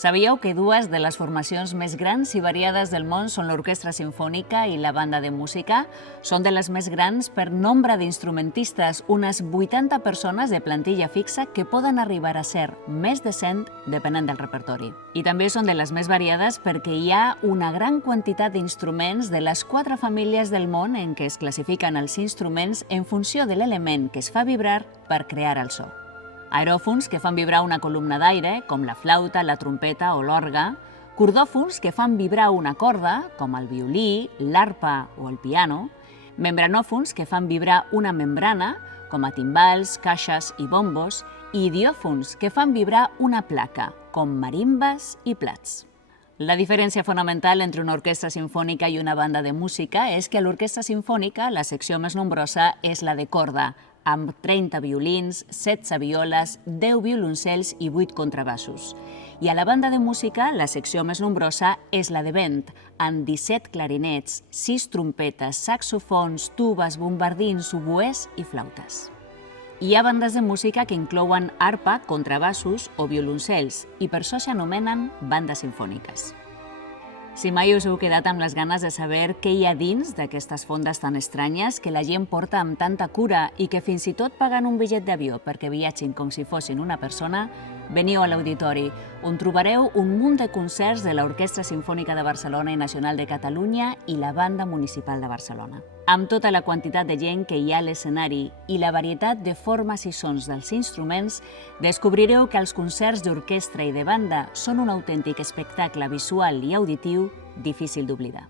Sabíeu que dues de les formacions més grans i variades del món són l'Orquestra Simfònica i la Banda de Música? Són de les més grans per nombre d'instrumentistes, unes 80 persones de plantilla fixa que poden arribar a ser més de 100 depenent del repertori. I també són de les més variades perquè hi ha una gran quantitat d'instruments de les 4 famílies del món en què es classifiquen els instruments en funció de l'element que es fa vibrar per crear el so. Aeròfons que fan vibrar una columna d'aire, com la flauta, la trompeta o l'orgue, cordòfons que fan vibrar una corda, com el violí, l'arpa o el piano, membranòfons que fan vibrar una membrana, com a timbals, caixes i bombos, i idiòfons que fan vibrar una placa, com marimbes i plats. La diferència fonamental entre una orquestra simfònica i una banda de música és que a l'orquestra simfònica la secció més nombrosa és la de corda, amb 30 violins, 16 violes, 10 violoncels i 8 contrabassos. I a la banda de música, la secció més nombrosa és la de vent, amb 17 clarinets, 6 trompetes, saxofons, tubes, bombardins, oboès i flautes. Hi ha bandes de música que inclouen arpa, contrabassos o violoncels, i per això s'anomenen bandes simfòniques. Si mai us heu quedat amb les ganes de saber què hi ha dins d'aquestes fondes tan estranyes que la gent porta amb tanta cura i que fins i tot paguen un bitllet d'avió perquè viatgin com si fossin una persona, veniu a l'auditori, on trobareu un munt de concerts de l'Orquestra Simfònica de Barcelona i Nacional de Catalunya i la Banda Municipal de Barcelona. Amb tota la quantitat de gent que hi ha a l'escenari i la varietat de formes i sons dels instruments, descobrireu que els concerts d'orquestra i de banda són un autèntic espectacle visual i auditiu difícil d'oblidar.